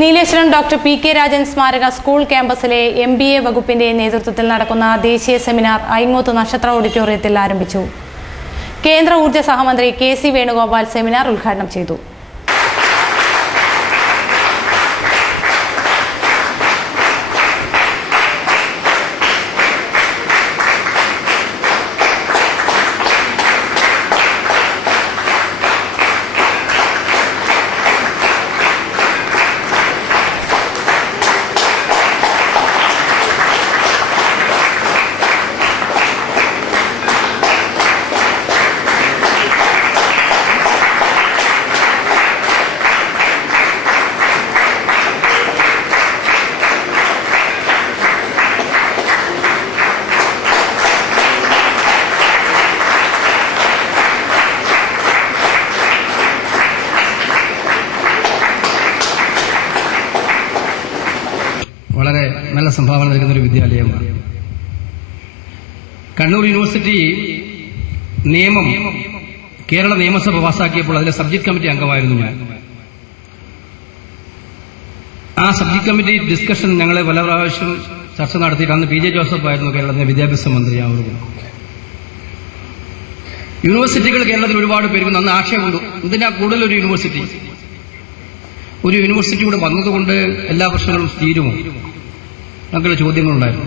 Nileshwaram doctor P K Rajan സ്മാരക school ക്യാമ്പസിലെ MBA വകുപ്പിന്റെ നേതൃത്വത്തിൽ നടക്കുന്ന ദേശീയ സെമിനാർ അയിങ്ങോത്ത് നക്ഷത്ര ഓഡിറ്റോറിയത്തിൽ ആരംഭിച്ചു. കേന്ദ്ര ഊർജ്ജ സഹമന്ത്രി KC വേണുഗോപാൽ സെമിനാർ ഉദ്ഘാടനം ചെയ്തു. വളരെ നല്ല സംഭാവന നൽകുന്ന ഒരു വിദ്യാലയമാണ്. കണ്ണൂർ യൂണിവേഴ്സിറ്റി നിയമം കേരള നിയമസഭ പാസാക്കിയപ്പോൾ അതിലെ സബ്ജക്ട് കമ്മിറ്റി അംഗമായിരുന്നു ഞാൻ. ആ സബ്ജക്ട് കമ്മിറ്റി ഡിസ്കഷൻ ഞങ്ങളെ പല പ്രാവശ്യം ചർച്ച നടത്തിയിട്ട് അന്ന് PJ ജോസഫ് ആയിരുന്നു കേരളത്തിലെ വിദ്യാഭ്യാസ മന്ത്രി. യൂണിവേഴ്സിറ്റികൾ കേരളത്തിൽ ഒരുപാട് പേർക്ക് അന്ന് ആശയമുണ്ട്, ഇതിനാ കൂടുതൽ ഒരു യൂണിവേഴ്സിറ്റി കൂടെ വന്നതുകൊണ്ട് എല്ലാ പ്രശ്നങ്ങളും തീരുമോ അങ്ങനെയുള്ള ചോദ്യങ്ങളുണ്ടായിരുന്നു.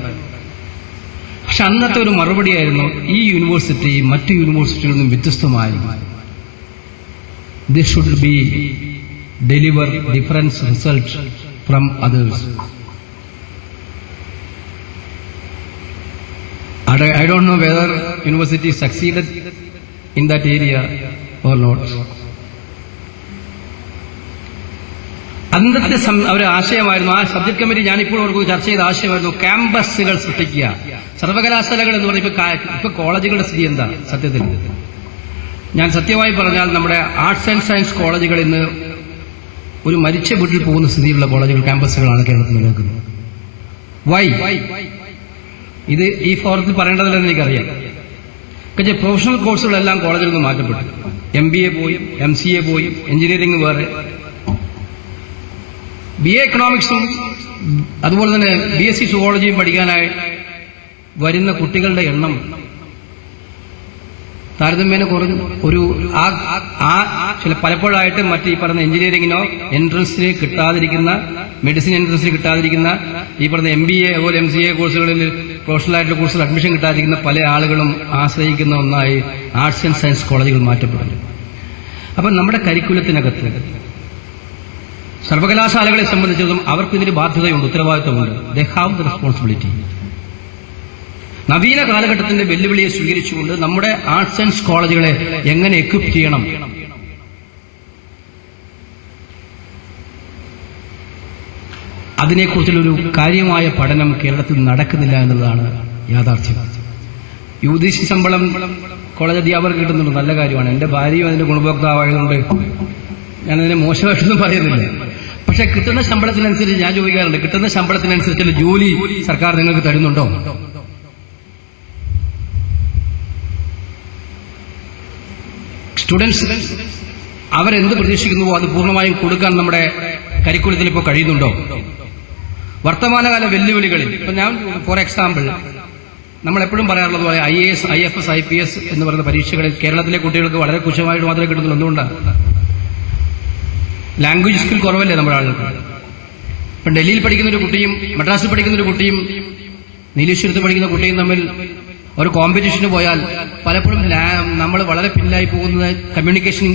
പക്ഷെ അന്നത്തെ ഒരു മറുപടിയായിരുന്നു, ഈ യൂണിവേഴ്സിറ്റി മറ്റു യൂണിവേഴ്സിറ്റികളിൽ നിന്നും വ്യത്യസ്തമായി this should be deliver difference result from others. I don't know whether university succeeded in that area or not. അന്നത്തെ ഒരു ആശയമായിരുന്നു, ആ സബ്ജക്ട് കമ്മിറ്റി ഞാനിപ്പോൾ അവർക്ക് ചർച്ച ചെയ്ത ആശയമായിരുന്നു, ക്യാമ്പസുകൾ സൃഷ്ടിക്കുക. സർവകലാശാലകൾ എന്ന് പറഞ്ഞാൽ ഇപ്പൊ കോളേജുകളുടെ സ്ഥിതി എന്താ? സത്യത്തിൽ ഞാൻ സത്യമായി പറഞ്ഞാൽ നമ്മുടെ ആർട്സ് ആൻഡ് സയൻസ് കോളേജുകൾ ഇന്ന് ഒരു മരിച്ച വീട്ടിൽ പോകുന്ന സ്ഥിതിയിലുള്ള കോളേജുകൾ, ക്യാമ്പസുകളാണ് കേരളത്തിൽ നിലനിൽക്കുന്നത്. വൈ? ഇത് ഈ ഫോറത്തിൽ പറയേണ്ടതില്ലെന്ന് എനിക്കറിയാം. പക്ഷേ പ്രൊഫഷണൽ കോഴ്സുകളെല്ലാം കോളേജിൽ നിന്ന് മാറ്റപ്പെട്ടു. MBA പോയി, MCA പോയി, എഞ്ചിനീയറിംഗ് വേറെ, BA എക്കണോമിക്സും അതുപോലെ തന്നെ BSc സുവോളജിയും പഠിക്കാനായി വരുന്ന കുട്ടികളുടെ എണ്ണം താരതമ്യേന കുറഞ്ഞു. പലപ്പോഴായിട്ട് മറ്റ് ഈ പറഞ്ഞ എഞ്ചിനീയറിംഗിനോ എൻട്രൻസിന് കിട്ടാതിരിക്കുന്ന, മെഡിസിൻ എൻട്രൻസിന് കിട്ടാതിരിക്കുന്ന, ഈ പറഞ്ഞ MBA അതുപോലെ MCA കോഴ്സുകളിൽ പ്രൊഫഷണലായിട്ടുള്ള കോഴ്സുകൾ അഡ്മിഷൻ കിട്ടാതിരിക്കുന്ന പല ആളുകളും ആശ്രയിക്കുന്ന ഒന്നായി ആർട്സ് ആൻഡ് സയൻസ് കോളേജുകൾ മാറ്റപ്പെടുന്നു. അപ്പം നമ്മുടെ കരിക്കുലത്തിനകത്ത് സർവകലാശാലകളെ സംബന്ധിച്ചിടത്തോളം അവർക്ക് ഇതിന് ബാധ്യതയുണ്ട്, ഉത്തരവാദിത്വമുണ്ട്. They have the responsibility. നവീന കാലഘട്ടത്തിന്റെ വെല്ലുവിളിയെ സ്വീകരിച്ചുകൊണ്ട് നമ്മുടെ ആർട്സ് ആൻഡ് കോളേജുകളെ എങ്ങനെ എക്വിപ്പ് ചെയ്യണം, അതിനെക്കുറിച്ചുള്ളൊരു കാര്യമായ പഠനം കേരളത്തിൽ നടക്കുന്നില്ല എന്നുള്ളതാണ് യാഥാർത്ഥ്യം. UGC ശമ്പളം കോളേജ് അധ്യാപകർക്ക് കിട്ടുന്നുണ്ട്, നല്ല കാര്യമാണ്. എന്റെ ഭാര്യയും അതിന്റെ ഗുണഭോക്താവായതുകൊണ്ട് ഞാനതിനെ മോശമായിട്ടൊന്നും പറയുന്നില്ല. പക്ഷെ കിട്ടുന്ന ശമ്പളത്തിനനുസരിച്ച് ഞാൻ ചോദിക്കാറുണ്ട്, കിട്ടുന്ന ശമ്പളത്തിനനുസരിച്ചുള്ള ജോലി സർക്കാർ നിങ്ങൾക്ക് തരുന്നുണ്ടോ? സ്റ്റുഡൻസ് അവരെന്ത് പ്രതീക്ഷിക്കുന്നുവോ അത് പൂർണ്ണമായും കൊടുക്കാൻ നമ്മുടെ കരിക്കുലത്തിൽ ഇപ്പോൾ കഴിയുന്നുണ്ടോ? വർത്തമാനകാല വെല്ലുവിളികളിൽ ഇപ്പൊ ഞാൻ ഫോർ എക്സാമ്പിൾ നമ്മൾ എപ്പോഴും പറയാറുള്ളത് പോലെ IAS, IFS, IPS എന്ന് പറയുന്ന പരീക്ഷകളിൽ കേരളത്തിലെ കുട്ടികൾക്ക് വളരെ കുശമായിട്ട് മാത്രമേ കിട്ടുന്നുള്ളൂ. എന്തുകൊണ്ടാണ്? ലാംഗ്വേജ് സ്കിൽ കുറവല്ലേ നമ്മുടെ ആളുകൾക്ക്. ഇപ്പം ഡൽഹിയിൽ പഠിക്കുന്ന ഒരു കുട്ടിയും മദ്രാസിൽ പഠിക്കുന്ന ഒരു കുട്ടിയും നീലേശ്വരത്ത് പഠിക്കുന്ന കുട്ടിയും തമ്മിൽ ഒരു കോമ്പറ്റീഷന് പോയാൽ പലപ്പോഴും നമ്മൾ വളരെ പിന്നിലായി പോകുന്നത് കമ്മ്യൂണിക്കേഷൻ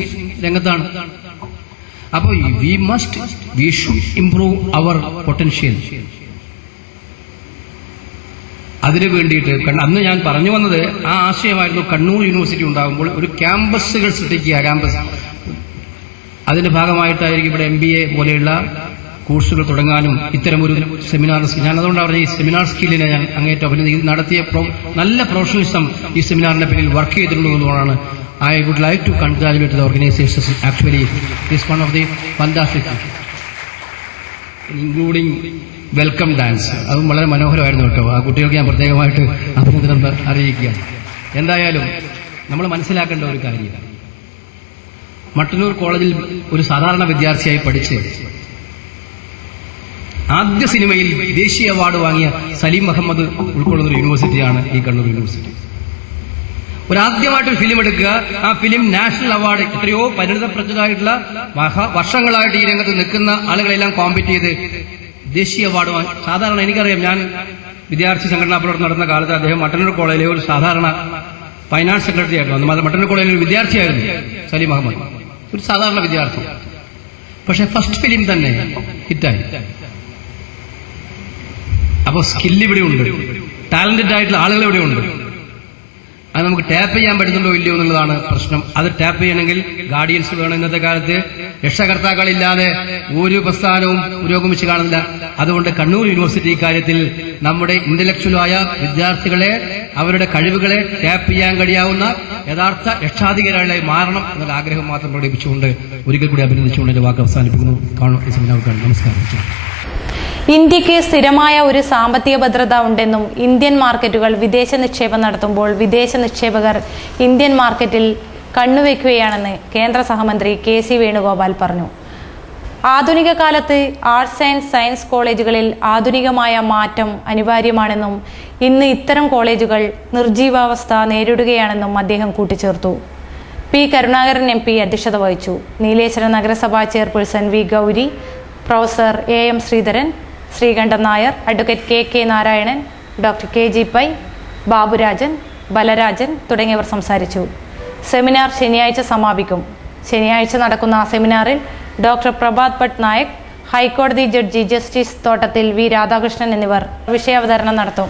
രംഗത്താണ്. അപ്പോൾ we should improve our potential. അതിനു വേണ്ടിയിട്ട് അന്ന് ഞാൻ പറഞ്ഞു വന്നത് ആ ആശയമായിരുന്നു. കണ്ണൂർ യൂണിവേഴ്സിറ്റി ഉണ്ടാകുമ്പോൾ ഒരു ക്യാമ്പസുകൾ സൃഷ്ടിക്കുക. ക്യാമ്പസ് അതിന്റെ ഭാഗമായിട്ടായിരിക്കും ഇവിടെ MBA പോലെയുള്ള കോഴ്സുകൾ തുടങ്ങാനും ഇത്തരമൊരു സെമിനാർ. ഞാൻ അതുകൊണ്ടാണ് പറഞ്ഞ ഈ സെമിനാർ സ്കില്ലിനെ ഞാൻ അങ്ങേറ്റം അഭിനന്ദിക്കുന്നത്. നടത്തിയ നല്ല പ്രൊഫഷണലിസം ഈ സെമിനാറിന്റെ പിന്നിൽ work ചെയ്തിട്ടുള്ളതുകൊണ്ടാണ്. I would like to congratulate the organizers. Actually, this is one of the fantastic, including welcome dance. അതും വളരെ മനോഹരമായിരുന്നു കേട്ടോ. ആ കുട്ടികൾക്ക് ഞാൻ പ്രത്യേകമായിട്ട് അഭിനന്ദനം അറിയിക്കുകയാണ്. എന്തായാലും നമ്മൾ മനസ്സിലാക്കേണ്ട ഒരു കാര്യം, മട്ടന്നൂർ കോളേജിൽ ഒരു സാധാരണ വിദ്യാർത്ഥിയായി പഠിച്ച് ആദ്യ സിനിമയിൽ ദേശീയ അവാർഡ് വാങ്ങിയ സലീം അഹമ്മദ് ഉൾക്കൊള്ളുന്ന ഒരു യൂണിവേഴ്സിറ്റിയാണ് ഈ കണ്ണൂർ യൂണിവേഴ്സിറ്റി. ഒരാദ്യമായിട്ടൊരു ഫിലിം എടുക്കുക, ആ ഫിലിം നാഷണൽ അവാർഡ്, എത്രയോ പരിണിതപ്രജ്ഞരായിട്ടുള്ള വർഷങ്ങളായിട്ട് ഈ രംഗത്ത് നിൽക്കുന്ന ആളുകളെല്ലാം കോമ്പീറ്റ് ചെയ്ത് ദേശീയ അവാർഡ് വാങ്ങി. സാധാരണ എനിക്കറിയാം, ഞാൻ വിദ്യാർത്ഥി സംഘടനാ പ്രവർത്തനം നടന്ന കാലത്ത് അദ്ദേഹം മട്ടന്നൂർ കോളേജിലെ ഒരു സാധാരണ ഫൈനാൻസ് സെക്രട്ടറി ആയിരുന്നു. മട്ടന്നൂർ കോളേജിൽ ഒരു വിദ്യാർത്ഥിയായിരുന്നു സലീം അഹമ്മദ്, ഒരു സാധാരണ വിദ്യാർത്ഥി. പക്ഷെ ഫസ്റ്റ് ഫിലിം തന്നെ ഹിറ്റായി. അപ്പൊ സ്കില്ല് ഇവിടെ ഉണ്ട്, ടാലന്റഡ് ആയിട്ടുള്ള ആളുകൾ ഇവിടെ ഉണ്ട്. അത് നമുക്ക് ടാപ്പ് ചെയ്യാൻ പറ്റുന്നുണ്ടോ ഇല്ലയോ എന്നുള്ളതാണ് പ്രശ്നം. അത് ടാപ്പ് ചെയ്യണമെങ്കിൽ ഗാർഡിയൻസ് വേണം. ഇന്നത്തെ കാലത്ത് രക്ഷകർത്താക്കളില്ലാതെ ഒരു പ്രസ്ഥാനവും പുരോഗമിച്ച് കാണുന്നില്ല. അതുകൊണ്ട് കണ്ണൂർ യൂണിവേഴ്സിറ്റി ഇക്കാര്യത്തിൽ നമ്മുടെ ഇന്റലക്ച്വലായ വിദ്യാർത്ഥികളെ, അവരുടെ കഴിവുകളെ ടാപ്പ് ചെയ്യാൻ കഴിയാവുന്ന യഥാർത്ഥ രക്ഷാധികാരികളായി മാറണം എന്നുള്ള ആഗ്രഹം മാത്രം പ്രകടിപ്പിച്ചുകൊണ്ട് ഒരിക്കൽ കൂടി അഭിനന്ദിച്ചുകൊണ്ട് എന്റെ വാക്ക് അവസാനിപ്പിക്കുന്നു. നമസ്കാരം. ഇന്ത്യക്ക് സ്ഥിരമായ ഒരു സാമ്പത്തിക ഭദ്രത ഉണ്ടെന്നും ഇന്ത്യൻ മാർക്കറ്റുകൾ വിദേശ നിക്ഷേപം നടത്തുമ്പോൾ വിദേശ നിക്ഷേപകർ ഇന്ത്യൻ മാർക്കറ്റിൽ കണ്ണുവെക്കുകയാണെന്ന് കേന്ദ്ര സഹമന്ത്രി KC വേണുഗോപാൽ പറഞ്ഞു. ആധുനിക കാലത്ത് ആർട്സ് ആൻഡ് സയൻസ് കോളേജുകളിൽ ആധുനികമായ മാറ്റം അനിവാര്യമാണെന്നും ഇന്ന് ഇത്തരം കോളേജുകൾ നിർജീവാവസ്ഥ നേരിടുകയാണെന്നും അദ്ദേഹം കൂട്ടിച്ചേർത്തു. P. കരുണാകരൻ MP അധ്യക്ഷത വഹിച്ചു. നീലേശ്വരം നഗരസഭാ chairperson V. Gauri, professor AM Sreedharan, Sreekantan Nair, advocate KK Narayanan, doctor KG Pai, Baburajan, Balarajan തുടങ്ങിയവർ സംസാരിച്ചു. സെമിനാർ ശനിയാഴ്ച സമാപിക്കും. ശനിയാഴ്ച നടക്കുന്ന സെമിനാറിൽ ഡോക്ടർ പ്രഭാത് ഭട്ട് നായക്, ഹൈക്കോടതി ജഡ്ജി ജസ്റ്റിസ് തോട്ടത്തിൽ V. രാധാകൃഷ്ണൻ എന്നിവർ വിഷയാവതരണം നടത്തും.